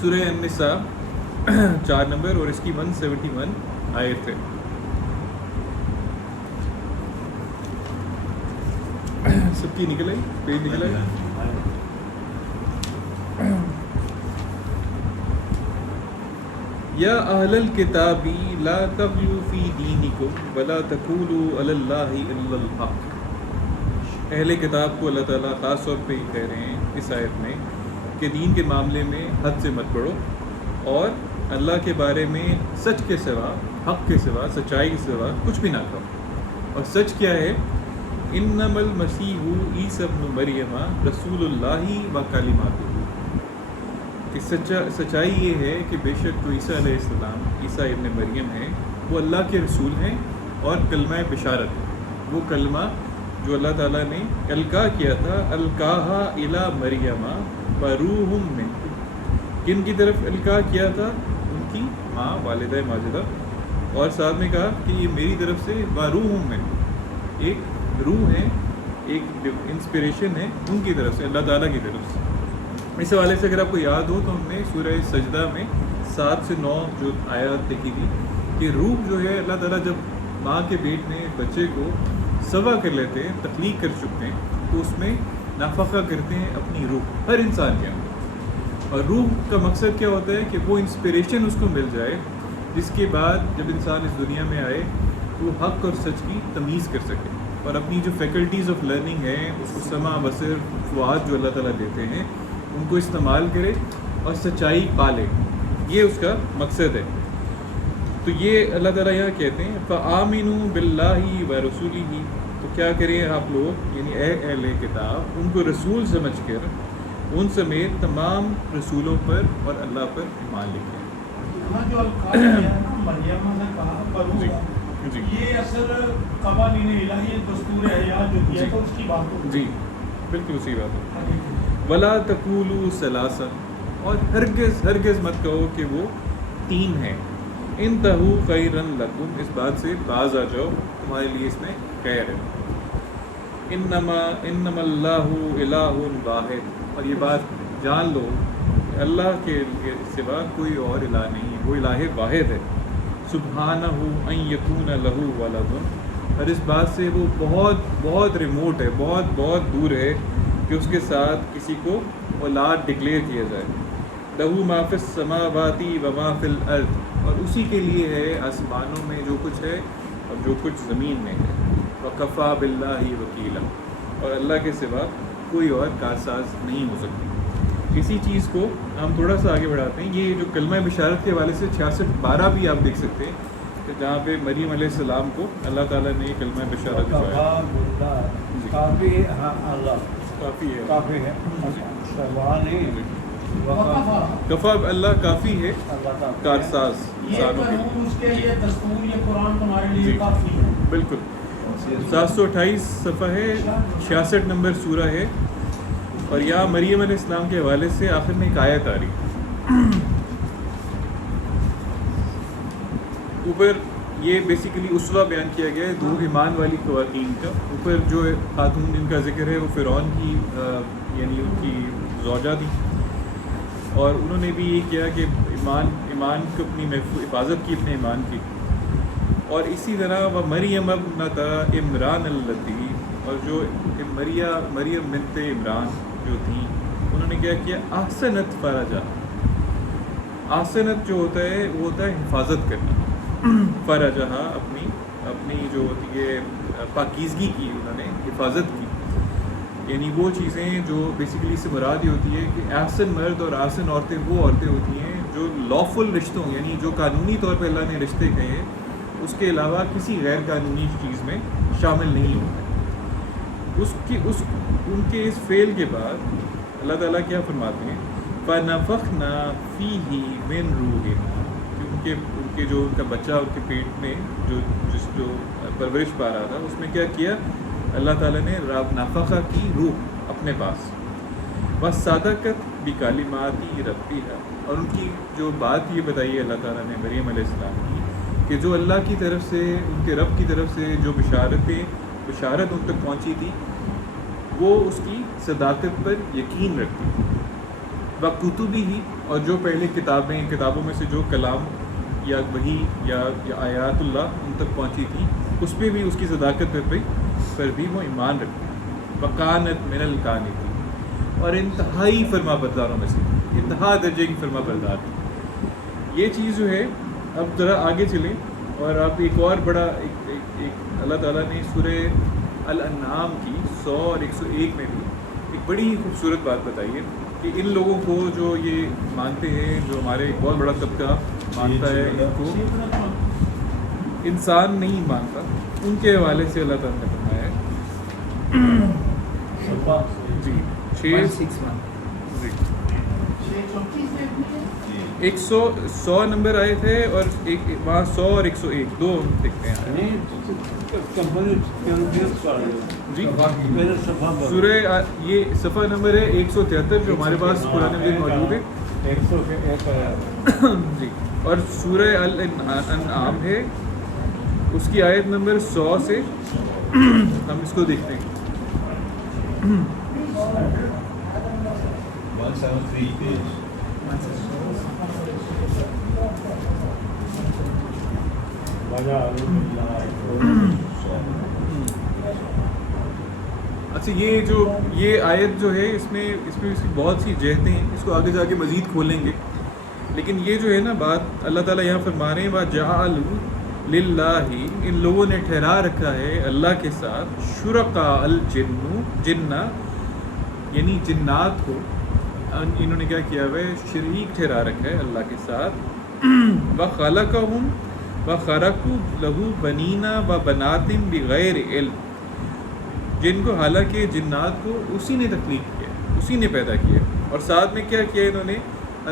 سورہ النساء 4 نمبر اور اس کی 171 آیت ہے. سب کی نکل آئی, پیج نکل آئی. یا اہل الکتاب لا تغلوا فی دینکم ولا تقولوا علی اللہ الا الحق. اہل کتاب کو اللہ تعالیٰ خاص طور پہ یہ کہہ رہے ہیں اس آیت میں کہ دین کے معاملے میں حد سے مت بڑھو اور اللہ کے بارے میں سچ کے سوا, حق کے سوا, سچائی کے سوا کچھ بھی نہ کہو. اور سچ کیا ہے؟ انما المسیح عیسی ابن مریم رسول اللہ و کلماتہ. کہ سچائی یہ ہے کہ بے شک جو عیسیٰ علیہ السلام, عیسیٰ ابن مریم ہیں, وہ اللہ کے رسول ہیں اور کلمہ بشارت ہے. وہ کلمہ جو اللہ تعالیٰ نے القا کیا تھا, القاہا الی مریم وروح من. کن کی طرف القا کیا تھا؟ ان کی ماں, والدہ ماجدہ. اور ساتھ میں کہا کہ یہ میری طرف سے وروح من, ایک روح ہے, ایک انسپریشن ہے ان کی طرف سے, اللہ تعالیٰ کی طرف سے. اس حوالے سے اگر آپ کو یاد ہو تو ہم نے سورہ سجدہ میں 7 سے 9 جو آیات دیکھی تھی کہ روح جو ہے اللہ تعالیٰ جب ماں کے پیٹ میں بچے کو سوا کر لیتے ہیں, تخلیق کر چکتے ہیں, تو اس میں نفخہ کرتے ہیں اپنی روح ہر انسان کے اندر. اور روح کا مقصد کیا ہوتا ہے کہ وہ انسپریشن اس کو مل جائے جس کے بعد جب انسان اس دنیا میں آئے تو حق اور سچ کی تمیز کر سکے اور اپنی جو فیکلٹیز آف لرننگ ہیں, اس کو سمع, بصر, فؤاد جو اللہ تعالیٰ دیتے ہیں ان کو استعمال کرے اور سچائی پالے. یہ اس کا مقصد ہے. تو یہ اللہ تعالیٰ یہاں کہتے ہیں فآمنوا باللہ ورسولہ. تو کیا کریں آپ لوگ, یعنی اے اہل کتاب, ان کو رسول سمجھ کر ان سمیت تمام رسولوں پر اور اللہ پر ایمان لکھیں. جو القاء ہے مریم نے کہا پروح, جی یہ اصل قوانین الہی دستور حیات جو دیا تھا اس کی بات ہو. جی بالکل اسی بات ہے. ولا تقولوا ثلاثا. اور ہرگز مت کہو کہ وہ 3 ہیں. انتہوا خیرا لکم. اس بات سے باز آ جاؤ, تمہارے لیے اس میں خیر ہے. انما اللہ الہ واحد. اور یہ بات جان لو کہ اللہ کے سوا کوئی اور الہ نہیں ہے, وہ الہ واحد ہے. سبحانہ ان یکون لہ ولد. اور اس بات سے وہ بہت بہت ریموٹ ہے, بہت بہت دور ہے کہ اس کے ساتھ کسی کو اولاد ڈکلیئر کیا جائے. لہو ما فی السماوات و ما فی الارض. اور اسی کے لیے ہے آسمانوں میں جو کچھ ہے اور جو کچھ زمین میں ہے. وکفیٰ باللہ وکیلا. اور اللہ کے سوا کوئی اور کارساز نہیں ہو سکتی. اسی چیز کو ہم تھوڑا سا آگے بڑھاتے ہیں. یہ جو کلمہ بشارت کے حوالے سے 66-12 بھی آپ دیکھ سکتے ہیں کہ جہاں پہ مریم علیہ السلام کو اللہ تعالیٰ نے کلمہ بشارت دیا. کافی اللہ کافی ہے, کافی ہے. کفا اللہ کافی ہے کارساز انسانوں کے لیے. اس کے لیے دستور یہ قرآن تمہارے لیے کافی ہے. بالکل. 728 صفحہ ہے, 66 نمبر سورہ ہے. اور یہاں مریم علیہ السلام کے حوالے سے آخر میں ایک آیت آ رہی. اوپر یہ بیسیکلی اسوہ بیان کیا گیا ہے 2 ایمان والی خواتین کا. اوپر جو خاتون جن کا ذکر ہے وہ فرعون کی یعنی ان کی زوجہ تھی, اور انہوں نے بھی یہ کیا کہ ایمان کو اپنی حفاظت کی, اپنے ایمان کی. اور اسی طرح وہ مریم ابنۃ عمران اللتی. اور جو مریم بنت عمران جو تھیں انہوں نے کیا کیا, احسنت فرجہ. احسنت جو ہوتا ہے وہ ہوتا ہے حفاظت کرنا. فرجہ اپنی جو ہوتی ہے پاکیزگی کی انہوں نے حفاظت کی. یعنی وہ چیزیں جو بیسیکلی سے مراد یہ ہوتی ہے کہ احسن مرد اور احسن عورتیں وہ عورتیں ہوتی ہیں جو لافل رشتوں, یعنی جو قانونی طور پہ اللہ نے رشتے کہے ہیں, اس کے علاوہ کسی غیر قانونی چیز میں شامل نہیں ہوتے. ان کے اس فعل کے بعد اللہ تعالیٰ کیا فرماتے ہیں, فَنَفَخْنَا فِيهِ مِن رُوحِنَا. کیونکہ ان کے جو ان کا بچہ ان کے پیٹ میں جو پرورش پا رہا تھا, اس میں کیا کیا اللہ تعالیٰ نے نفخہ کی روح اپنے پاس. وَصَدَقَتْ بِكَلِمَاتِ رَبِّهَا. اور ان کی جو بات یہ بتائی ہے اللہ تعالیٰ نے مریم علیہ السلام کی کہ جو اللہ کی طرف سے, ان کے رب کی طرف سے جو بشارت ان تک پہنچی تھی, وہ اس کی صداقت پر یقین رکھتی تھی. وَكُتُبِهِ اور جو پہلے کتابوں میں سے جو کلام یا وحی یا آیات اللہ ان تک پہنچی تھی اس پہ بھی اس کی صداقت پر بھی وہ ایمان رکھتے ہیں. وَكَانَتْ مِنَ الْقَانِتِينَ اور انتہائی فرما برداروں میں سے انتہا درجے کی فرما بردار تھی. یہ چیز جو ہے اب ذرا آگے چلیں اور آپ ایک اور بڑا ایک اللہ تعالیٰ نے سورہ الانعام کی 100 اور 101 میں بھی ایک بڑی خوبصورت بات بتائی ہے کہ ان لوگوں کو جو یہ مانتے ہیں جو ہمارے ایک بہت بڑا طبقہ مانتا ہے ان کو انسان نہیں مانتا ان کے حوالے سے اللہ تعالیٰ نے فرمایا ہے جی 661 جی 100 نمبر آئے تھے اور وہاں 100 اور 101 دو دیکھتے ہیں جی سورہ یہ صفحہ نمبر ہے 173 جو ہمارے پاس قرآن مجید موجود ہے جی. اور سورہ الانعام ہے اس کی آیت نمبر 100 سے ہم اس کو دیکھتے ہیں. 173 اچھا یہ آیت جو ہے اس میں اس کی بہت سی جہتیں ہیں, اس کو آگے جا کے مزید کھولیں گے, لیکن یہ جو ہے نا بات اللہ تعالیٰ یہاں فرما رہے ہیں وَجَعَلُوا لِلَّهِ ان لوگوں نے ٹھہرا رکھا ہے اللہ کے ساتھ شُرَكَاءَ الْجِنَّ یعنی جنات کو انہوں نے کیا کیا ہے شریک ٹھہرا رکھا ہے اللہ کے ساتھ. وَخَلَقَهُمْ وَخَرَقُوا لَهُ بَنِينَ وَبَنَاتٍ بِغَيْرِ عِلْمٍ جن کو حالانکہ جنات کو اسی نے تخلیق کیا, اسی نے پیدا کیا, اور ساتھ میں کیا کیا انہوں نے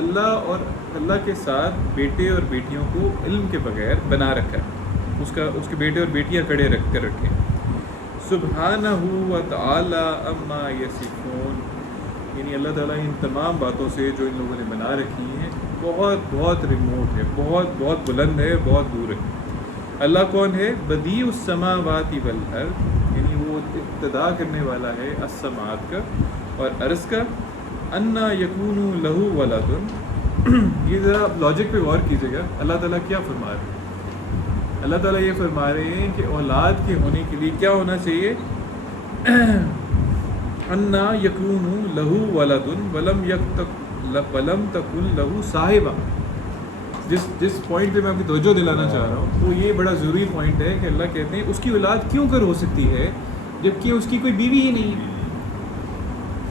اللہ اور اللہ کے ساتھ بیٹے اور بیٹیوں کو علم کے بغیر بنا رکھا ہے, اس کے بیٹے اور بیٹیاں کڑے رکھ کر رکھے. سبحانہ وتعالی عما یصفون یعنی اللہ تعالیٰ ان تمام باتوں سے جو ان لوگوں نے بنا رکھی ہیں بہت بہت ریموٹ ہے, بہت بہت بلند ہے, بہت دور ہے. اللہ کون ہے؟ بدیع السماوات والارض یعنی وہ ابتدا کرنے والا ہے السماوات کا اور ارض کا. انا یکون لہ ولد یہ ذرا آپ لاجک پہ غور کیجیے گا. اللہ تعالیٰ کیا فرما رہے ہیں؟ اللہ تعالیٰ یہ فرما رہے ہیں کہ اولاد کے ہونے کے لیے کیا ہونا چاہیے؟ انا یکون لہ ولد ولم تکن لہ صاحبہ. جس پوائنٹ پہ میں آپ کی توجہ دلانا چاہ رہا ہوں وہ یہ بڑا ضروری پوائنٹ ہے کہ اللہ کہتے ہیں اس کی اولاد کیوں کر ہو سکتی ہے جبکہ اس کی کوئی بیوی ہی نہیں ہے.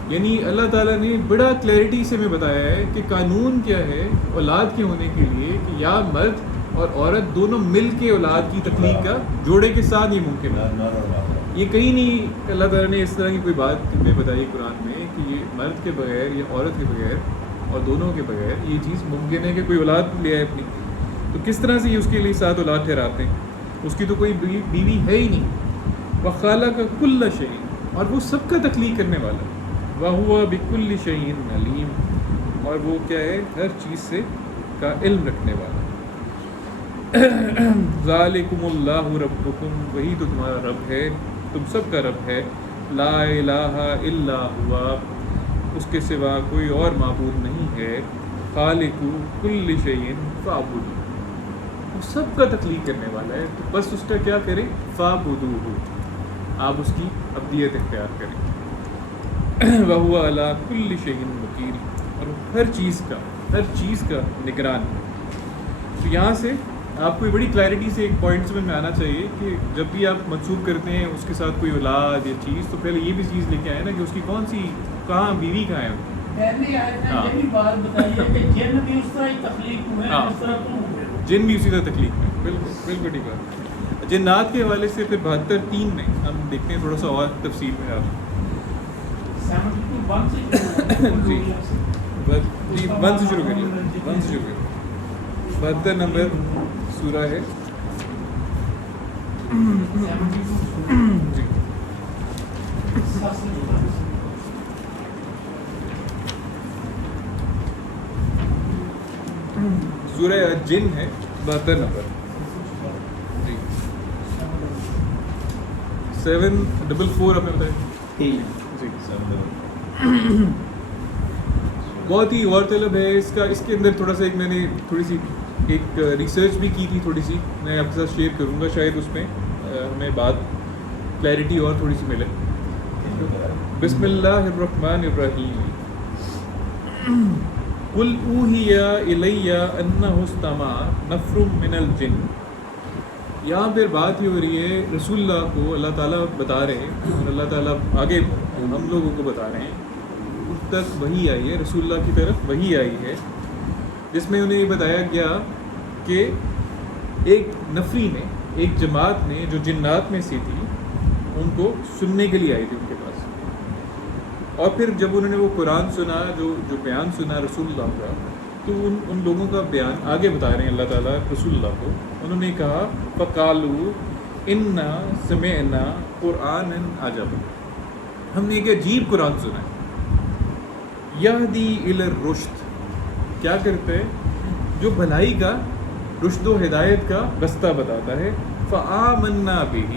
یعنی اللہ تعالیٰ نے بڑا کلیئرٹی سے میں بتایا ہے کہ قانون کیا ہے اولاد کے ہونے کے لیے کہ یا مرد اور عورت دونوں مل کے اولاد کی تخلیق کا جوڑے کے ساتھ یہ ممکن ہے. یہ کہیں نہیں اللہ تعالیٰ نے اس طرح کی کوئی بات میں بتائی قرآن میں کہ یہ مرد کے بغیر یا عورت کے بغیر اور دونوں کے بغیر یہ چیز ممکن ہے کہ کوئی اولاد لے آئے اپنی. تو کس طرح سے یہ اس کے لیے ساتھ اولاد ٹھہراتے ہیں؟ اس کی تو کوئی بیوی ہے ہی نہیں. وَخَلَقَ كُلَّ شَيْءٍ اور وہ سب کا تخلیق کرنے والا. وَهُوَ بِكُلِّ شَيْءٍ عَلِيمٌ اور وہ کیا ہے ہر چیز سے کا علم رکھنے والا. ذَلِكُمُ اللَّهُ رَبُّكُمْ وہی تو تمہارا رب ہے, تم سب کا رب ہے. لا الہ الا ہوا اس کے سوا کوئی اور معبود نہیں ہے. خالق کل شیء فاعبدوہ وہ سب کا تخلیق کرنے والا ہے, تو بس اس کا کیا کریں؟ فاعبدوہ آپ اس کی عبدیت اختیار کریں. وہو علی کل شیء وکیل اور ہر چیز کا نگران. تو یہاں سے آپ کو بڑی کلیئرٹی سے ایک پوائنٹ سمجھ میں آنا چاہیے کہ جب بھی آپ منسوب کرتے ہیں اس کے ساتھ کوئی اولاد یا چیز تو پہلے یہ بھی چیز لے کے آئے نا کہ اس کی کون سی کہاں بیوی کہاں ہے. پہلی آیت میں یہ بھی بات بتائیے کہ جن بھی اس طرح ہی تخلیق ہوئے ہیں اس طرح تم ہوئے. جن بھی اسی طرح تخلیق میں بالکل ٹھیک بات. جنات کے حوالے سے پھر 72:3 میں ہم دیکھتے ہیں تھوڑا سا اور تفصیل میں آپ 72:1 سے جی 1 سے شروع کریے 72 نمبر سورہ ہے جی. سورہ جن ہے 72 نمبر جی. 744 آپ نے بتایا جی. بہت ہی غور طلب ہے اس کا. اس کے اندر تھوڑا سا میں نے تھوڑی سی ایک ریسرچ بھی کی تھی تھوڑی سی, میں آپ کے ساتھ شیئر کروں گا, شاید اس میں ہمیں بات کلیئرٹی اور تھوڑی سی ملے. بسم اللہ الرحمن الرحیم. قل اوحی الی انہ استمع نفر من الجن. یہاں پھر بات ہی ہو رہی ہے رسول اللہ کو اللہ تعالیٰ بتا رہے ہیں, اور اللہ تعالیٰ آگے ہم لوگوں کو بتا رہے ہیں. اس تک وحی آئی ہے, رسول اللہ کی طرف وحی آئی ہے, جس میں انہیں یہ بتایا گیا کہ ایک نفری نے, ایک جماعت نے جو جنات میں سے تھی, ان کو سننے کے لیے آئی تھی ان کے پاس. اور پھر جب انہوں نے وہ قرآن سنا, جو بیان سنا رسول اللہ کا, تو ان لوگوں کا بیان آگے بتا رہے ہیں اللہ تعالیٰ رسول اللہ کو. انہوں نے کہا فقالوا انا سمعنا قرآنا عجبا, ہم نے ایک عجیب قرآن سنا ہے. یہدی الی الرشد, کیا کرتے ہیں, جو بھلائی کا, رشد و ہدایت کا رستہ بتاتا ہے. فآمنا بہ,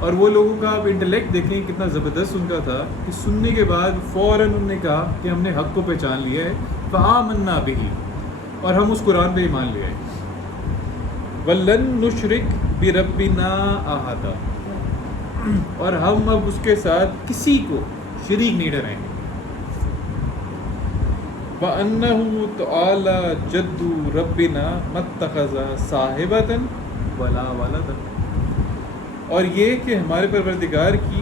اور وہ لوگوں کا آپ انٹلیکٹ دیکھیں کتنا زبردست ان کا تھا کہ سننے کے بعد فوراً انہوں نے کہا کہ ہم نے حق کو پہچان لیا ہے. فآمنا بہ, اور ہم اس قرآن پہ ایمان لے آئے. وَلَن نُشْرِكْ بِرَبِّنَا أَحَدًا, اور ہم اب اس کے ساتھ کسی کو شریک نہیں ٹھہرائیں گے. وَأَنَّهُ تَعَالَى جَدُّ رَبِّنَا مَا اتَّخَذَ صَاحِبَةً وَلَا وَلَدًا, اور یہ کہ ہمارے پروردگار کی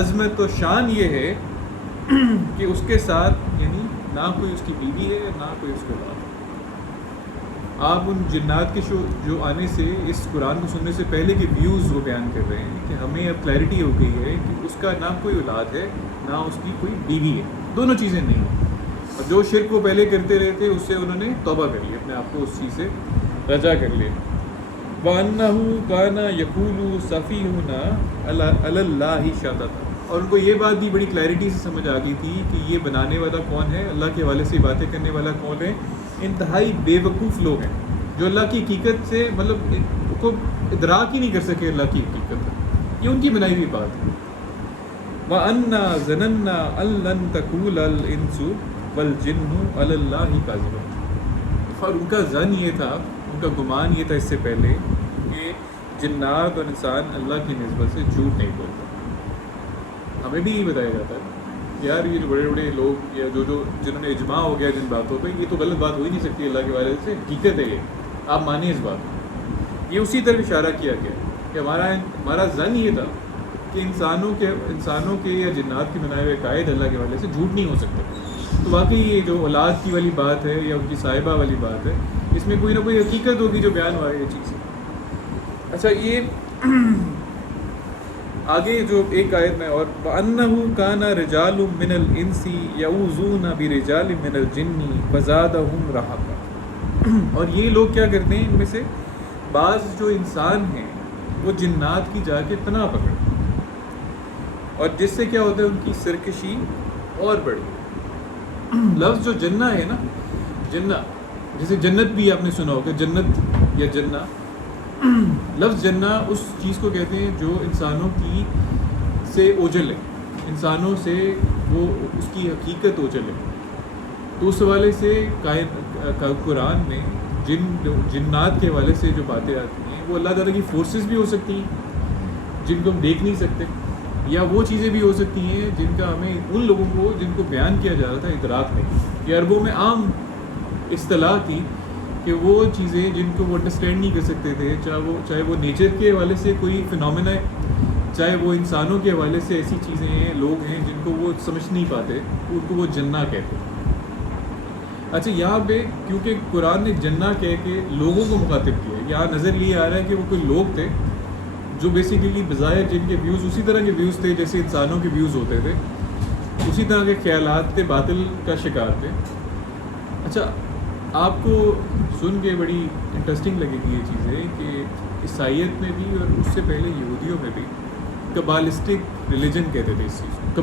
عظمت و شان یہ ہے کہ اس کے ساتھ یعنی نہ کوئی اس کی بیوی ہے نہ کوئی اس کو اولاد. آپ ان جنات کے جو آنے سے اس قرآن کو سننے سے پہلے کے ویوز وہ بیان کر رہے ہیں کہ ہمیں اب کلیئرٹی ہو گئی ہے کہ اس کا نہ کوئی اولاد ہے نہ اس کی کوئی بیوی ہے, دونوں چیزیں نہیں ہیں. اور جو شرک وہ پہلے کرتے رہے تھے اس سے انہوں نے توبہ کر لی, اپنے آپ کو اس چیز سے رجا کر لیا. وَأَنَّهُ كَانَ يَقُولُ سَفِيهُنَا عَلَى اللَّهِ شَطَطًا, اور ان کو یہ بات بھی بڑی کلیئرٹی سے سمجھ آ گئی تھی کہ یہ بنانے والا کون ہے, اللہ کے حوالے سے باتیں کرنے والا کون ہے. انتہائی بے وقوف لوگ ہیں جو اللہ کی حقیقت سے مطلب کو ادراک ہی نہیں کر سکے اللہ کی حقیقت, یہ ان کی بنائی ہوئی بات ہے. وَأَنَّا ظَنَنَّا أَن لَّن تَقُولَ الْإِنسُ وَالْجِنُّ عَلَى اللَّهِ كَاذِبًا, اور ان کا ظن یہ تھا, ان کا گمان یہ تھا اس سے پہلے کہ جنات اور انسان اللہ کی نسبت سے جھوٹ نہیں بولتا. ہمیں بھی یہ بتایا جاتا ہے یار یہ جو بڑے بڑے لوگ یا جو جنہوں نے اجماع ہو گیا جن باتوں پہ, یہ تو غلط بات ہو ہی نہیں سکتی اللہ کے والے سے, حقیقت ہے یہ, آپ مانیں اس بات کو. یہ اسی طرف اشارہ کیا گیا کہ ہمارا ظن یہ تھا کہ انسانوں کے یا جنات کے بنائے ہوئے قائد اللہ کے والے سے جھوٹ نہیں ہو سکتے. تو واقعی یہ جو اولاد کی والی بات ہے یا ان کی صاحبہ والی بات ہے, اس میں کوئی نہ کوئی حقیقت ہوگی جو بیان ہوا ہے یہ چیز. اچھا یہ آگے جو ایک آیت میں, اور وَأَنَّهُ كَانَ رِجَالٌ مِّنَ الْإِنسِ يَعُوذُونَ بِرِجَالٍ مِّنَ الْجِنِّ فَزَادَهُمْ رَهَقًا, اور یہ لوگ کیا کرتے ہیں, ان میں سے بعض جو انسان ہیں وہ جنات کی جا کے پناہ پکڑتے ہیں, اور جس سے کیا ہوتا ہے ان کی سرکشی اور بڑھتی. لفظ جو جنہ ہے نا, جنہ جیسے جنت بھی آپ نے سنا ہوگا, جنت یا جنہ, لفظ جنہ اس چیز کو کہتے ہیں جو انسانوں کی سے اوجل ہے, انسانوں سے وہ اس کی حقیقت اوجل ہے. تو اس حوالے سے قرآن میں جنات کے حوالے سے جو باتیں آتی ہیں وہ اللہ تعالیٰ کی فورسز بھی ہو سکتی ہیں جن کو ہم دیکھ نہیں سکتے, یا وہ چیزیں بھی ہو سکتی ہیں جن کا ہمیں ان لوگوں کو جن کو بیان کیا جا رہا تھا ادراک نہیں. یہ عربوں میں عام اصطلاح تھی کہ وہ چیزیں جن کو وہ انڈرسٹینڈ نہیں کر سکتے تھے, چاہے وہ نیچر کے حوالے سے کوئی فنومینا ہے, چاہے وہ انسانوں کے حوالے سے ایسی چیزیں ہیں, لوگ ہیں جن کو وہ سمجھ نہیں پاتے, ان کو وہ جنہ کہتے ہیں. اچھا یہاں پہ کیونکہ قرآن نے جنہ کہہ کے لوگوں کو مخاطب کیا, یہاں نظر یہ آ رہا ہے کہ وہ کوئی لوگ تھے جو بیسیکلی بظاہر جن کے ویوز اسی طرح کے ویوز تھے جیسے انسانوں کے ویوز ہوتے تھے, اسی طرح کے خیالات تھے, باطل کا شکار تھے. اچھا آپ کو سن کے بڑی انٹرسٹنگ لگے گی یہ چیزیں کہ عیسائیت میں بھی اور اس سے پہلے یہودیوں میں بھی کبالسٹک ریلیجن کہتے تھے اس چیز کو,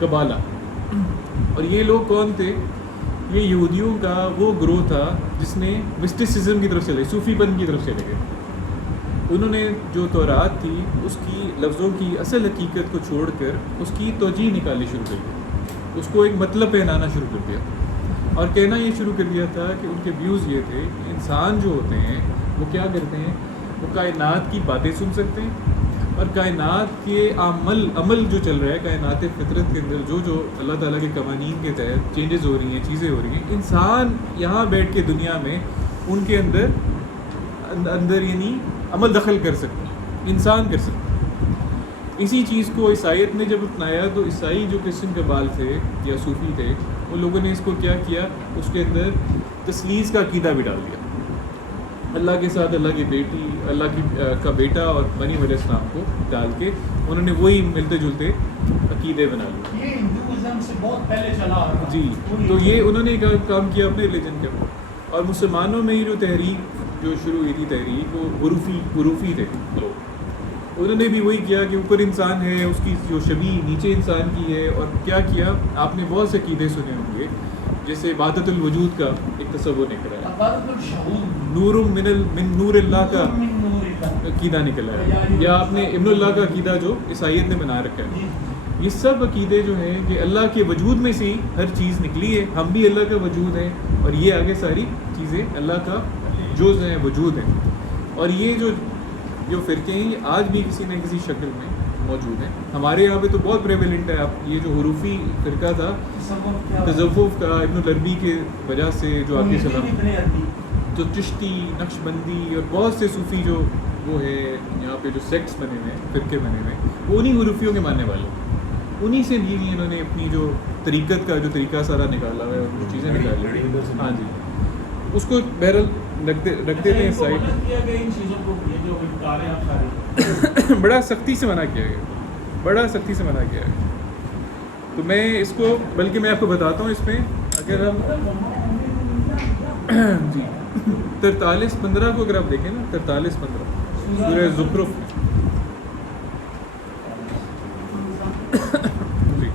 کبالہ. اور یہ لوگ کون تھے, یہ یہودیوں کا وہ گروہ تھا جس نے مسٹسزم کی طرف چلے, صوفی پن کی طرف چلے گئے. انہوں نے جو تورات تھی اس کی لفظوں کی اصل حقیقت کو چھوڑ کر اس کی توجیہ نکالنی شروع کر دی. اس کو ایک مطلب پہنانا شروع کر دیا اور کہنا یہ شروع کر دیا تھا کہ ان کے ویوز یہ تھے کہ انسان جو ہوتے ہیں وہ کیا کرتے ہیں، وہ کائنات کی باتیں سن سکتے ہیں اور کائنات کے عمل جو چل رہا ہے کائنات فطرت کے اندر جو اللہ تعالیٰ کے قوانین کے تحت چینجز ہو رہی ہیں، چیزیں ہو رہی ہیں، انسان یہاں بیٹھ کے دنیا میں ان کے اندر یعنی عمل دخل کر سکتے ہیں، انسان کر سکتے ہیں۔ اسی چیز کو عیسائیت نے جب اپنایا تو عیسائی جو کرسچن قبائل تھے یا صوفی تھے ان لوگوں نے اس کو کیا کیا، اس کے اندر تثلیث کا عقیدہ بھی ڈال دیا، اللہ کے ساتھ اللہ کی بیٹی، اللہ کا بیٹا اور مریم علیہ السلام کو ڈال کے انہوں نے وہی ملتے جلتے عقیدے بنا لیے۔ یہ ہندوازم سے بہت پہلے چلا آ رہا ہے۔ جی، تو یہ انہوں نے کام کیا اپنے ریلیجن کے اوپر، اور مسلمانوں میں ہی جو تحریک جو شروع ہوئی تھی تحریک وہ حروفی تھے لوگ، انہوں نے بھی وہی کیا کہ اوپر انسان ہے، اس کی جو شبیہ نیچے انسان کی ہے، اور کیا کیا آپ نے بہت سے عقیدے سنے ہوں گے جیسے وحدت الوجود کا ایک تصور نکلا ہے، عبادت الشہود، نور من نور اللہ کا عقیدہ نکلا ہے، یا آپ نے ابن اللہ کا عقیدہ جو عیسائیت نے بنا رکھا ہے۔ یہ سب عقیدے جو ہیں کہ اللہ کے وجود میں سے ہی ہر چیز نکلی ہے، ہم بھی اللہ کا وجود ہیں، اور یہ آگے ساری چیزیں اللہ کا جز ہیں، وجود ہیں، اور یہ جو فرقے ہیں یہ آج بھی کسی نہ کسی شکل میں موجود ہیں۔ ہمارے یہاں پہ تو بہت پریویلنٹ ہے، آپ یہ جو حروفی فرقہ تھا تصوف کا ابن العربی کے وجہ سے جو آگے چلا، جو چشتی، نقش بندی اور بہت سے صوفی جو وہ ہے یہاں پہ جو سیکٹس بنے ہوئے ہیں، فرقے بنے ہوئے ہیں، وہ انہی حروفیوں کے ماننے والے ہیں، انہی سے بھی انہوں نے اپنی جو طریقت کا جو طریقہ سارا نکالا ہوا ہے اور جو چیزیں نکالی۔ ہاں جی، اس کو بہرحال رکھ دیتے ہیں سائڈ۔ بڑا سختی سے منع کیا گیا، بڑا سختی سے منع کیا گیا۔ تو میں اس کو بلکہ میں آپ کو بتاتا ہوں، اس میں اگر ہم جی 43:15 کو اگر آپ دیکھیں نا، 43:15 سورہ زخرف جی،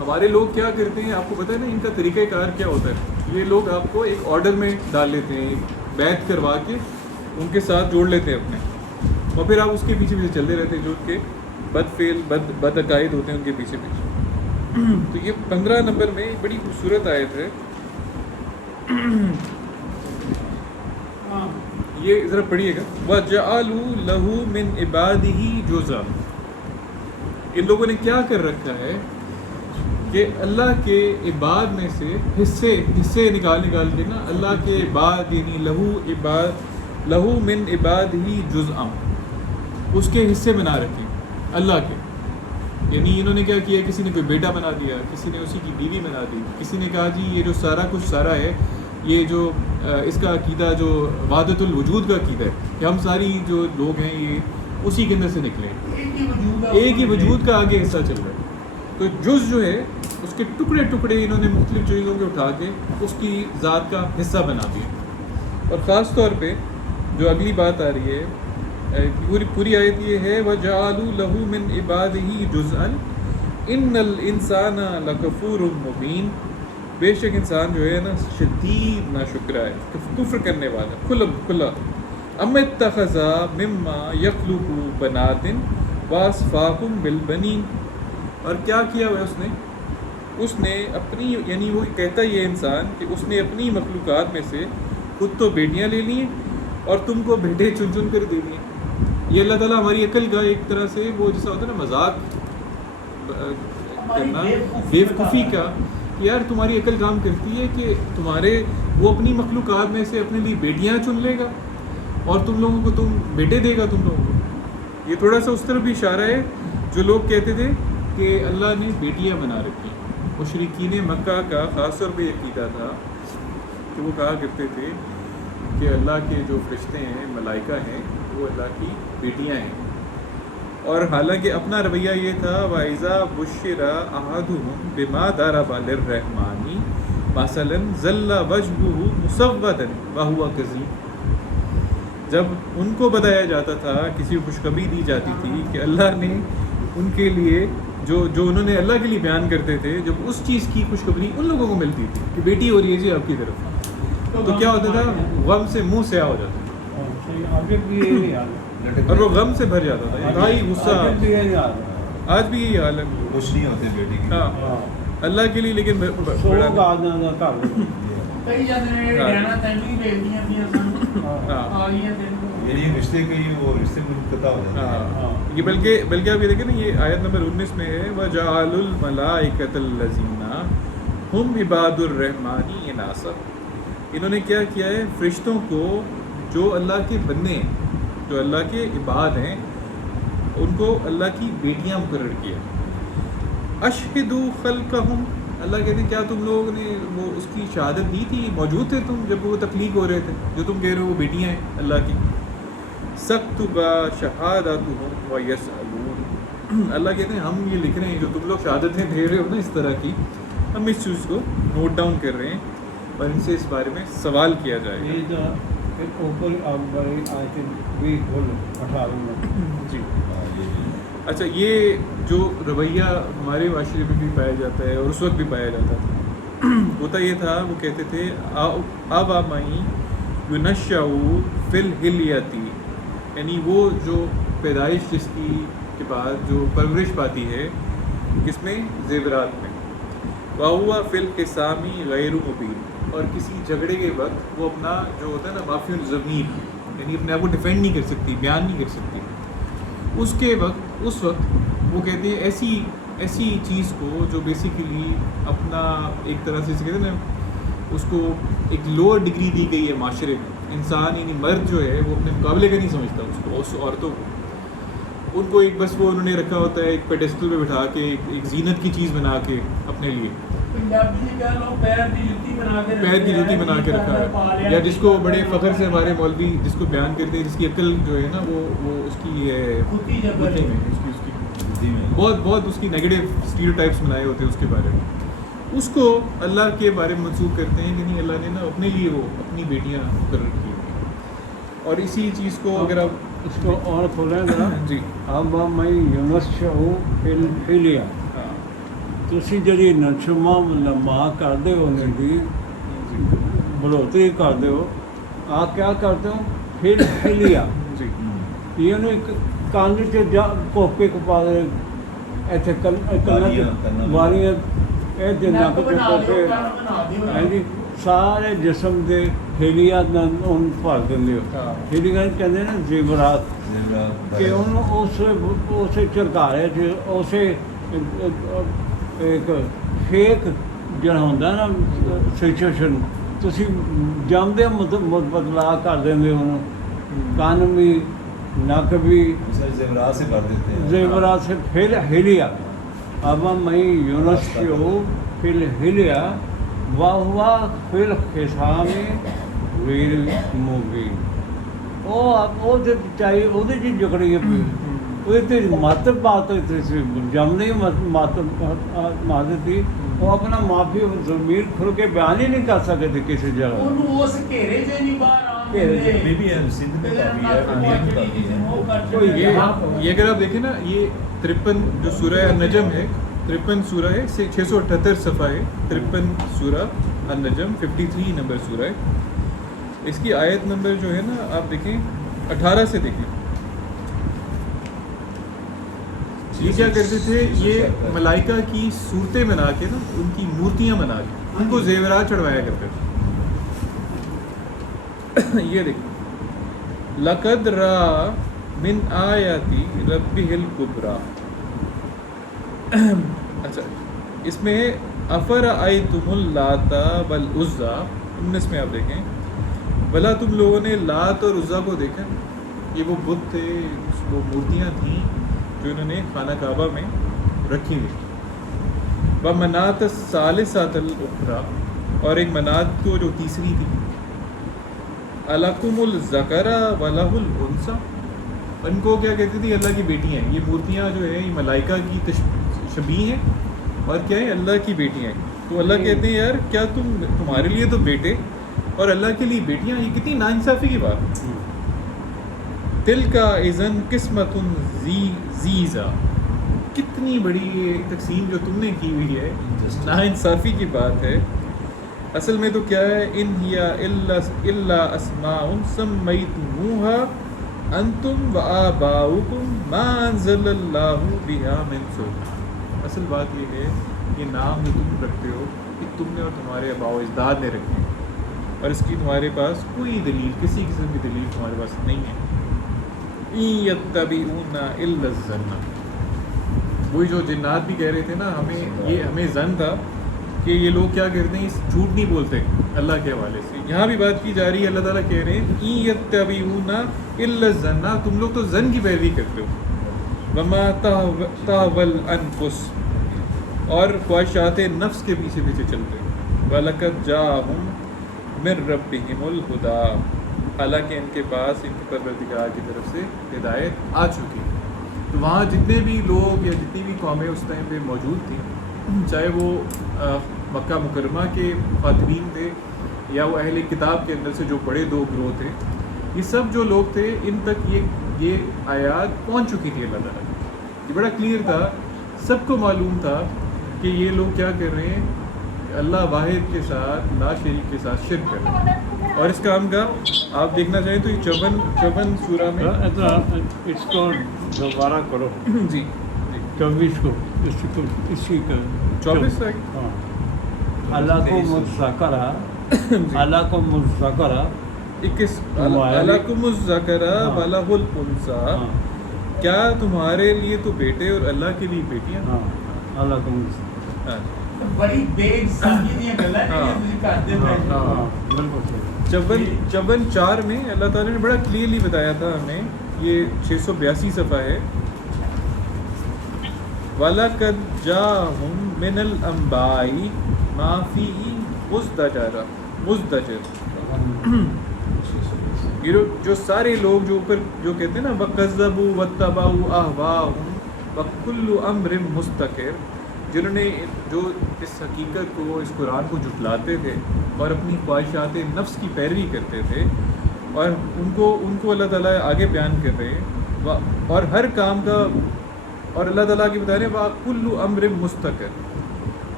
ہمارے لوگ کیا کرتے ہیں آپ کو پتہ ہے نا، ان کا طریقہ کار کیا ہوتا ہے، یہ لوگ آپ کو ایک آرڈر میں ڈال لیتے ہیں، بیعت کروا کے ان کے ساتھ جوڑ لیتے ہیں اپنے، اور پھر آپ اس کے پیچھے پیچھے چلتے رہتے ہیں، جو ان کے بد عقائد ہوتے ہیں ان کے پیچھے پیچھے۔ تو یہ 15 نمبر میں ایک بڑی خوبصورت آیت ہے، یہ ذرا پڑھیے گا، وَجَعَلُوا لَهُ مِنْ عِبَادِهِ جُزْءًا۔ ان لوگوں نے کیا کر رکھا ہے کہ اللہ کے عباد میں سے حصے نکال کے نا، اللہ کے عباد یعنی لہو من عبادہ جزءا، اس کے حصے بنا رکھے اللہ کے، یعنی انہوں نے کیا کیا، کسی نے کوئی بیٹا بنا دیا، کسی نے اسی کی بیوی بنا دی، کسی نے کہا جی یہ جو سارا کچھ سارا ہے، یہ جو اس کا عقیدہ جو وحدت الوجود کا عقیدہ ہے کہ ہم ساری جو لوگ ہیں یہ اسی کے اندر سے نکلے، ایک ہی وجود کا آگے حصہ چل رہا ہے۔ تو جز جو ہے اس کے ٹکڑے انہوں نے مختلف چیزوں کے اٹھا کے اس کی ذات کا حصہ بنا دیا۔ اور خاص طور پہ جو اگلی بات آ رہی ہے، پوری آیت یہ ہے، وَجَعَلُوا لَهُ مِنْ عِبَادِهِ جُزْءًا إِنَّ الْإِنسَانَ لَكَفُورٌ مُبِينٌ۔ بے شک انسان جو ہے نا شدید ناشکرا ہے، کفر کرنے والا، کھلا۔ أَمَّ اتَّخَذَ مِمَّا يَخْلُقُ بَنَاتٍ وَأَصْفَاكُمْ بِالْبَنِينَ۔ اور کیا کیا ہوا اس نے اپنی، یعنی وہ کہتا یہ انسان کہ اس نے اپنی مخلوقات میں سے خود تو بیٹیاں لے لی ہیں اور تم کو بیٹے چن کر دے دیے۔ یہ اللہ تعالیٰ ہماری عقل کا ایک طرح سے وہ جیسا ہوتا ہے نا مذاق کرنا، بیوقوفی کا، کہ یار تمہاری عقل کام کرتی ہے کہ وہ اپنی مخلوقات میں سے اپنے لیے بیٹیاں چن لے گا اور تم لوگوں کو تم بیٹے دے گا تم لوگوں کو۔ یہ تھوڑا سا اس طرف بھی اشارہ ہے جو لوگ کہتے تھے کہ اللہ نے بیٹیاں بنا رکھی۔ مشرکین مکہ کا خاص طور پہ یہ عقیدہ تھا کہ وہ کہا کرتے تھے کہ اللہ کے جو فرشتے ہیں، ملائکہ ہیں، وہ اللہ کی بیٹیاں ہیں، اور حالانکہ اپنا رویہ یہ تھا، وَإِذَا بُشِّرَ أَحَدُهُمْ بِمَا ضَرَبَ لِلرَّحْمَنِ مَثَلًا ظَلَّ وَجْهُهُ مُسَوَّدًا وَهُوَ كَظِيمٌ۔ جب ان کو بتایا جاتا تھا، کسی کو خوشخبری دی جاتی تھی کہ اللہ نے ان کے لیے جو انہوں نے اللہ کے لیے بیان کرتے تھے، جب اس چیز کی خوشخبری ان لوگوں کو ملتی تھی کہ بیٹی ہو رہی ہے جی آپ کی طرف، تو کیا ہوتا تھا، غم سے منہ سیاہ ہو جاتا تھا، صحیح آگے بھی یہی حال ہے اور وہ غم سے بھر جاتا تھا، انتہائی غصہ. آگے بھی یہی حال ہے. آج بھی یہی حال ہے. خوش نہیں ہوتے بیٹی کی. ہاں ہاں اللہ کے لیے لیکن سوگ آ جانا گھر کئی جانے رہنا تینوں بھیج دیا پیا سن آ گئی تین یعنی رشتے کے وہ رشتے منقطع ہو جاتے ہیں. ہاں یہ بلکہ آپ یہ دیکھیں نا، یہ آیت نمبر 19 میں ہے وَجَعَلُوا الْمَلَائِكَةَ الَّذِينَ هُمْ عِبَادُ الرَّحْمَنِ إِنَاثًا. انہوں نے کیا کیا ہے، فرشتوں کو جو اللہ کے بندے ہیں، جو اللہ کے عباد ہیں، ان کو اللہ کی بیٹیاں مقرر کیا. اشہدوا خلقہم، اللہ کہتے ہیں کیا تم لوگوں نے وہ اس کی شہادت دی تھی، موجود تھے تم جب وہ تخلیق ہو رہے تھے، جو تم کہہ رہے ہو وہ بیٹیاں ہیں اللہ کی. سکتبا شہادتہم ویسألون، اللہ کہتے ہیں ہم یہ لکھ رہے ہیں جو تم لوگ شہادتیں دے رہے ہو نا اس طرح کی، ہم اس چیز کو نوٹ ڈاؤن کر رہے ہیں اور ان سے اس بارے میں سوال کیا جائے گا. یہ جو ایک اوپر اب بڑی آیت بھی کھول 18 میں. جی اچھا، یہ جو رویہ ہمارے معاشرے میں بھی پایا جاتا ہے اور اس وقت بھی پایا جاتا تھا، ہوتا یہ تھا وہ کہتے تھے آبا مائی یونشأ فی الحلیۃ، یعنی وہ جو پیدائش جس کی کے بعد جو پرورش پاتی ہے کس میں، زیورات میں. وَهُوَ فِي الْقِسَامِ غَيْرُ مُبِينٍ، اور کسی جھگڑے کے وقت وہ اپنا جو ہوتا ہے نا معافی الضمیر، یعنی اپنے آپ کو ڈیفینڈ نہیں کر سکتی، بیان نہیں کر سکتی. اس وقت وہ کہتے ہیں ایسی چیز کو جو بیسیکلی اپنا ایک طرح سے کہتے ہیں نا، اس کو ایک لوور ڈگری دی گئی ہے معاشرے میں. انسان یعنی مرد جو ہے وہ اپنے مقابلے کا نہیں سمجھتا اس کو، اس عورتوں کو. ان کو ایک بس وہ انہوں نے رکھا ہوتا ہے ایک پیڈسٹل پہ بٹھا کے، ایک زینت کی چیز بنا کے اپنے لیے، پنجابی میں کہہ لو پیر کی جوتی بنا کے رکھا ہے. یا جس کو بڑے فخر سے ہمارے مولوی جس کو بیان کرتے ہیں، جس کی عقل جو ہے نا وہ اس کی ہے بہت اس کی نیگیٹو اسٹیریوٹائپس بنائے ہوتے ہیں اس کے بارے میں. اس کو اللہ کے بارے میں منسوخ کرتے ہیں کہ نہیں اللہ نے نا اپنے لیے وہ اپنی بیٹیاں مقرر کی. اور اسی چیز کو اگر آپ اس کو اور کھولیں ذرا. جی اب میں یونشأ فی الحلیہ، ਤੁਸੀਂ ਜਿਹੜੀ ਨਸ਼ਮਾ ਲੰਮਾ ਕਰਦੇ ਹੋ ਦੀ ਬੜੋਤਰੀ ਕਰਦੇ ਹੋ, ਆ ਕਿਆ ਕਰਦੇ ਹੋ ਫਿਰ ਹਿਲਿਆ. جی ਇਹਨੂੰ ਇੱਕ ਕੰਨ 'ਚ ਕੋਪੇ ਪਾ ਦੇ, ਇੱਥੇ ਕੰਨਾਂ 'ਚ ਵਾਲੀਆਂ, ਇਹ ਦੇ ਨੱਕ 'ਤੇ ਕੋਪੇ, ਹਾਂਜੀ ਸਾਰੇ ਜਿਸਮ ਦੇ ਹਿਲਿਆ ਨਾਲ ਉਹਨੂੰ ਭਰ ਦਿੰਦੇ ਹੋ. ਹਿਲਿਆ ਕਹਿੰਦੇ ਨੇ ਜ਼ੇਵਰਾਤ, ਕਿ ਉਹਨੂੰ ਉਸੇ ਝਰਕਾਰੇ 'ਚ ਉਸੇ ਇੱਕ ਫੇਕ ਜਿਹੜਾ ਹੁੰਦਾ ਨਾ ਸਿਚੁਏਸ਼ਨ, ਤੁਸੀਂ ਜੰਮਦੇ ਬਦਲਾਅ ਕਰ ਦਿੰਦੇ ਹੋ ਉਹਨੂੰ. ਕੰਨ ਵੀ نک بھی زیورات سے بھر دیتے ہیں. زیورات سے پھر ہلیا. اب میں یونشأ فی الحلیہ وہو فی الخصام غیر مبین. وہ چاہیے وہ جگڑی وہ مت بات جمنے مت مار دیتی. وہ اپنا معافی ضمیر کھل کے بیان ہی نہیں کر سکے تھے کسی جگہ. یہ اگر آپ دیکھیں نا، یہ 53 جو سورہ النجم ہے، 53 سورہ ہے، 678 صفحہ ہے. 53 سورہ النجم 53 نمبر سورہ ہے. اس کی آیت نمبر جو ہے نا آپ دیکھیں 18 سے دیکھیں. یہ کیا کرتے تھے، یہ ملائکہ کی صورتیں بنا کے نا، ان کی مورتیاں بنا کے ان کو زیورات چڑھوایا کرتے تھے. یہ دیکھیں لقد را من آیاتی ربہ الکبریٰ. اچھا اس میں افرأیتم اللات والعزیٰ 19 میں آپ دیکھیں، بھلا تم لوگوں نے لات اور عزیٰ کو دیکھا. یہ وہ بت تھے، وہ مورتیاں تھیں جو انہوں نے خانہ کعبہ میں رکھی ہوئی. ومناۃ الثالثۃ الاخریٰ، اور ایک منات کو جو تیسری تھی. الکم الذکر ولہ الانثیٰ، ان کو کیا کہتی تھی، اللہ کی بیٹی ہیں. یہ مورتیاں جو ہیں یہ ملائکہ کی شبیہ ہیں اور کیا ہے، اللہ کی بیٹیاں ہیں. تو اللہ کہتے ہیں یار کیا تمہارے لیے تو بیٹے اور اللہ کے لیے بیٹیاں، یہ کتنی ناانصافی کی بات. تلک اذن قسمۃ ضیزیٰ، کتنی بڑی تقسیم جو تم نے کی ہوئی ہے، ناانصافی کی بات ہے. اصل میں تو کیا ہے، ان ہی الا اسماء سمیتموها انتم وآباؤکم ما انزل اللہ بها من سلطان۔ اصل بات یہ ہے، یہ نام جو تم رکھتے ہو کہ تم نے اور تمہارے آباء و اجداد نے رکھے ہیں، اور اس کی تمہارے پاس کوئی دلیل، کسی قسم کی دلیل تمہارے پاس نہیں ہے۔ ان یتبعون الا الظن، وہی جو جنات بھی کہہ رہے تھے نا، ہمیں ظن تھا کہ یہ لوگ کیا کرتے ہیں، جھوٹ نہیں بولتے اللہ کے حوالے سے۔ یہاں بھی بات کی جا رہی ہے، اللہ تعالیٰ کہہ رہے ہیں ان یتبعون الا الظن، تم لوگ تو ظن کی پیروی کرتے ہو، وما تهوى الانفس، اور خواہشات نفس کے پیچھے چلتے ہو، وَلَقَدْ جَاءَهُم مِّن رَّبِّهِمُ الْهُدَىٰ، حالانکہ ان کے پاس ان کے پروردگار کی طرف سے ہدایت آ چکی۔ تو وہاں جتنے بھی لوگ یا جتنی بھی قومیں اس ٹائم پہ موجود تھیں، چاہے وہ مکہ مکرمہ کے مخاطبین تھے یا وہ اہل کتاب کے اندر سے جو بڑے دو گروہ تھے، یہ سب جو لوگ تھے ان تک یہ آیات پہنچ چکی تھی اللہ تعالیٰ کی۔ یہ بڑا کلیئر تھا، سب کو معلوم تھا کہ یہ لوگ کیا کر رہے ہیں، اللہ واحد کے ساتھ لا شریک کے ساتھ شرک کر رہے ہیں۔ اور اس کام کا آپ دیکھنا چاہیں تو یہ 54 سورہ میں اس کو دوبارہ کرو، جی 24 کو اسی کا 24 تک ہاں، اللہ کو مذکرہ، اللہ کو مذکرہ 21 الکم الذکر ولہ الانثی، کیا تمہارے لیے تو بیٹے اور اللہ کے لیے بیٹیاں؟ ہاں، اللہ کو مذکرہ، ہاں، بڑی بے انصافی دی گلاں نے تسی کرتے پے۔ ہاں بالکل صحیح۔ 54 میں اللہ تعالیٰ نے بڑا کلیئرلی بتایا تھا ہمیں، یہ 682 صفحہ ہے، وَلَقَدْ جَاءَهُم مِّنَ الْأَنبَاءِ مَا فِيهِ مُزْدَجَرٌ، یہ جو سارے لوگ جو اوپر جو کہتے ہیں نا وَكَذَّبُوا وَاتَّبَعُوا أَهْوَاءَهُمْ وَكُلُّ أَمْرٍ مُسْتَقِرٌ، جنہوں نے جو اس حقیقت کو، اس قرآن کو جھٹلاتے تھے اور اپنی خواہشات نفس کی پیروی کرتے تھے، اور ان کو اللہ تعالیٰ آگے بیان کر رہے ہیں، اور ہر کام کا، اور اللہ تعالیٰ کی بتا رہے ہیں وَكُلُّ أَمْرٍ مُسْتَقِرٌ،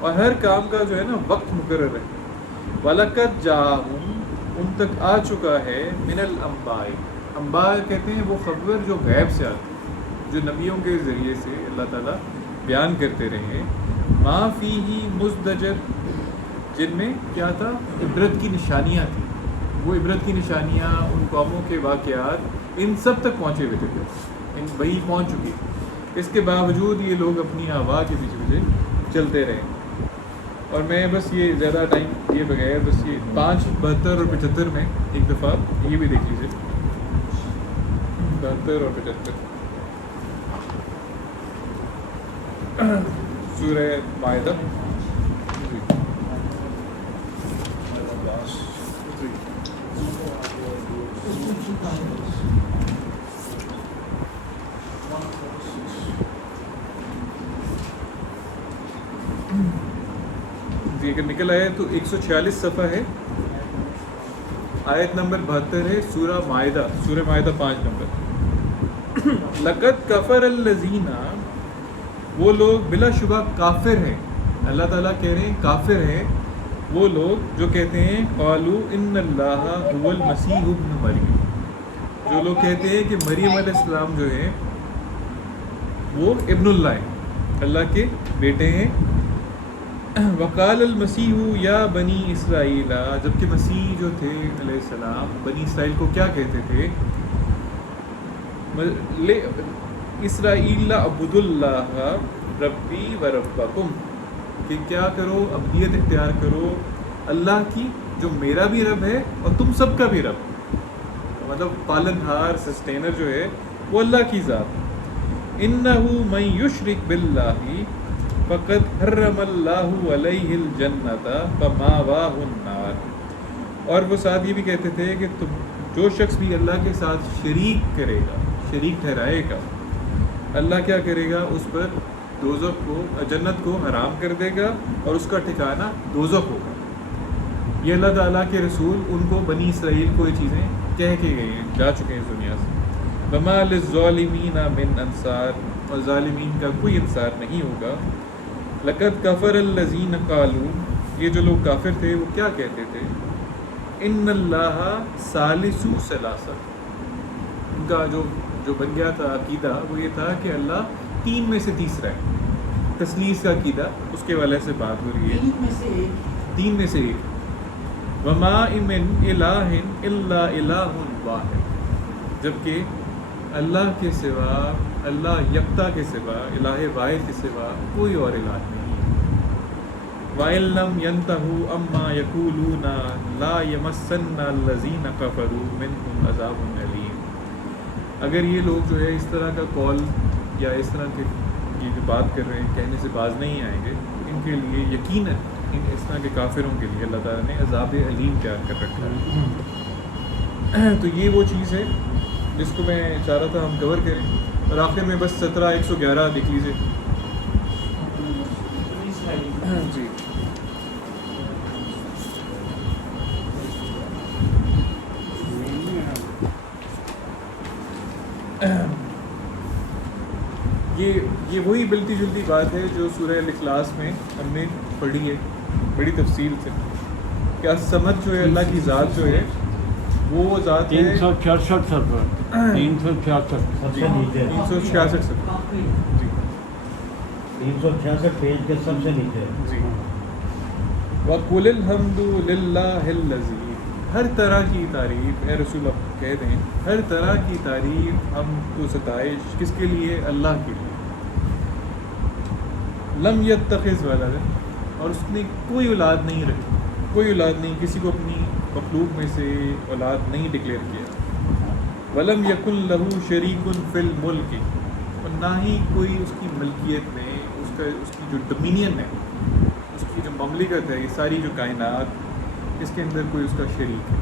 اور ہر کام کا جو ہے نا وقت مقرر ہے۔ وَلَقَدْ جَاءَهُم، ان تک آ چکا ہے، من الانباء، انباء کہتے ہیں وہ خبر جو غیب سے آتی، جو نبیوں کے ذریعے سے اللہ تعالیٰ بیان کرتے رہے، ما فیہ مزدجر، جن میں کیا تھا، عبرت کی نشانیاں تھیں، وہ عبرت کی نشانیاں، ان قوموں کے واقعات ان سب تک پہنچے ہوئے تھے، وہی پہنچ چکی، اس کے باوجود یہ لوگ اپنی آواز کے پیچھے چلتے رہے۔ اور میں بس یہ زیادہ ٹائم یہ بغیر بس یہ 5، 72 اور 75 میں ایک دفعہ یہ بھی دیکھ لیجیے، 72 اور 75 سورہ مائدہ۔ جی اگر نکل آئے تو 146 صفحہ ہے، آیت نمبر 72 ہے، سورہ مائدہ 5 نمبر۔ لقد کفر الذین، وہ لوگ بلا شبہ کافر ہیں، اللہ تعالیٰ کہہ رہے ہیں کافر ہیں وہ لوگ جو کہتے ہیں قالوا ان اللہ هو المسیح ابن مریم، جو لوگ کہتے ہیں کہ مریم علیہ السلام جو ہیں وہ ابن اللہ ہیں، اللہ کے بیٹے ہیں۔ وقال المسیح یا بنی اسرائیل، جبکہ مسیح جو تھے علیہ السلام بنی اسرائیل کو کیا کہتے تھے، اسرائیل عبد اللہ ربی و ربکم، کہ کیا کرو، عبدیت اختیار کرو اللہ کی جو میرا بھی رب ہے اور تم سب کا بھی رب، مطلب پالن ہار سسٹینر جو ہے وہ اللہ کی ذات۔ انہ من یشرک باللہ فقد حرم اللہ علیہ الجنۃ فماواہ النار، اور وہ ساتھ یہ بھی کہتے تھے کہ تم جو شخص بھی اللہ کے ساتھ شریک کرے گا، شریک ٹھہرائے گا، اللہ کیا کرے گا، اس پر دوزخ کو، جنت کو حرام کر دے گا اور اس کا ٹھکانہ دوزخ ہوگا۔ یہ اللہ تعالیٰ کے رسول ان کو بنی اسرائیل کو یہ چیزیں کہہ کے گئے ہیں، جا چکے ہیں اس دنیا سے۔ وما للظالمین من انصار، اور ظالمین کا کوئی انصار نہیں ہوگا۔ لقد کفر الذین قالوا، یہ جو لوگ کافر تھے وہ کیا کہتے تھے؟ ان اللہ ثالث ثلاثہ. ان کا جو بن گیا تھا عقیدہ وہ یہ تھا کہ اللہ 3 میں سے تیسرا ہے. تثلیث کا عقیدہ اس کے والے سے بات ہو رہی ہے. 3 میں سے ایک. وما من الہ الا الہ واحد. جبکہ اللہ کے سوا، اللہ یکتا کے سوا، الہ واحد کے سوا کوئی اور الہ نہیں. وَإِن لَّمْ يَنْتَهُوا أَمَّا يَقُولُونَ لَا يَمَسَّنَّ الَّذِينَ كَفَرُوا مِنْهُمْ عَذَابٌ أَلِيمٌ. اگر یہ لوگ جو ہے اس طرح کا قول یا اس طرح کی یہ جو بات کر رہے ہیں کہنے سے باز نہیں آئیں گے، ان کے لیے یقیناً ان اس طرح کے کافروں کے لیے اللہ تعالیٰ نے عذاب علیم تیار کر رکھا ہے. تو یہ وہ چیز ہے جس کو میں چاہ رہا تھا ہم کور کریں. اور آخر میں بس 17:111 دیکھ لیجیے. جی یہ وہی ملتی جلتی بات ہے جو سورہ الاخلاص میں ہم نے پڑھی ہے بڑی تفصیل سے کہ الصمد جو ہے اللہ کی ذات جو ہے وہ ذات ہے 366 صفحہ 366 سب سے نیچے 366 صفحہ. جی 366 پیج کے سب سے نیچے. جی وَقُلِ الْحَمْدُ لِلَّهِ الَّذِي. ہر طرح کی تعریف، اے رسول اللہ کہہ دیں، ہر طرح کی تعریف، ہم کو ستائش کس کے لیے؟ اللہ کے لیے. لم یتخذ ولدا. اور اس نے کوئی اولاد نہیں رکھی، کوئی اولاد نہیں، کسی کو اپنی مخلوق میں سے اولاد نہیں ڈکلیئر کیا. ولم یکن لہ شریک فی الملک. اور نہ ہی کوئی اس کی ملکیت میں، اس کی جو ڈومینین ہے، اس کی جو مملکت ہے، یہ ساری جو کائنات، اس کے اندر کوئی اس کا شریک ہے.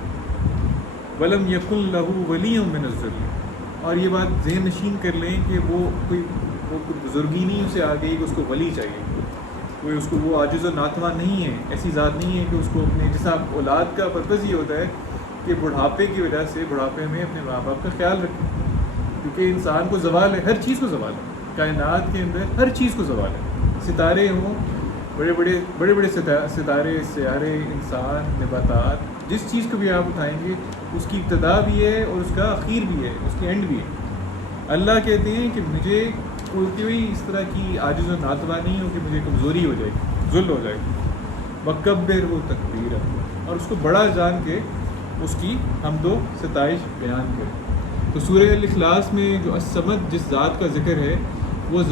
ولم یکن لہ ولی من الذل. اور یہ بات ذہن نشین کر لیں کہ وہ کوئی بزرگی نہیں اسے آ گئی کہ اس کو ولی چاہیے، کوئی اس کو وہ عاجز و ناتواں نہیں ہے، ایسی ذات نہیں ہے کہ اس کو اپنے جیسا اولاد کا پرپز یہ ہوتا ہے کہ بڑھاپے کی وجہ سے بڑھاپے میں اپنے ماں باپ کا خیال رکھیں، کیونکہ انسان کو زوال ہے، ہر چیز کو زوال ہے، کائنات کے اندر ہر چیز کو زوال ہے. ستارے ہوں، بڑے بڑے ستارے، سیارے، انسان، نباتات، جس چیز کو بھی آپ اٹھائیں گے اس کی ابتدا بھی ہے اور اس کا اخیر بھی ہے، اس کی اینڈ بھی ہے. اللہ کہتے ہیں کہ مجھے کوئی اس طرح کی عاجز و ناتواں نہیں ہو کہ مجھے کمزوری ہو جائے گی، ذل ہو جائے گی. وکبر وہ تکبیر. اور اس کو بڑا جان کے اس کی حمد و ستائش بیان کریں. تو سورہ الاخلاص میں جو الصمد جس ذات کا ذکر ہے وہ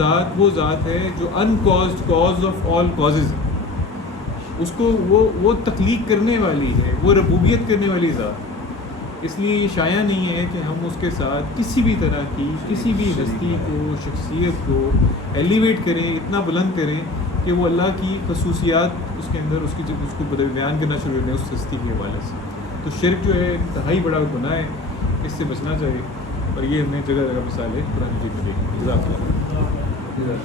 ذات ہے جو انکازڈ کاز آف آل کازز. اس کو وہ تخلیق کرنے والی ہے، وہ ربوبیت کرنے والی ذات. اس لیے یہ شایع نہیں ہے کہ ہم اس کے ساتھ کسی بھی طرح کی کسی بھی ہستی کو، شخصیت کو ایلیویٹ کریں، اتنا بلند کریں کہ وہ اللہ کی خصوصیات اس کے اندر اس کو بیان کرنا شروع کریں اس ہستی کے حوالے سے. تو شرک جو ہے انتہائی بڑا گناہ ہے، اس سے بچنا چاہیے. اور یہ ہم نے جگہ جگہ مثالیں قرآن مجید میں دیکھی. جزاک اللہ.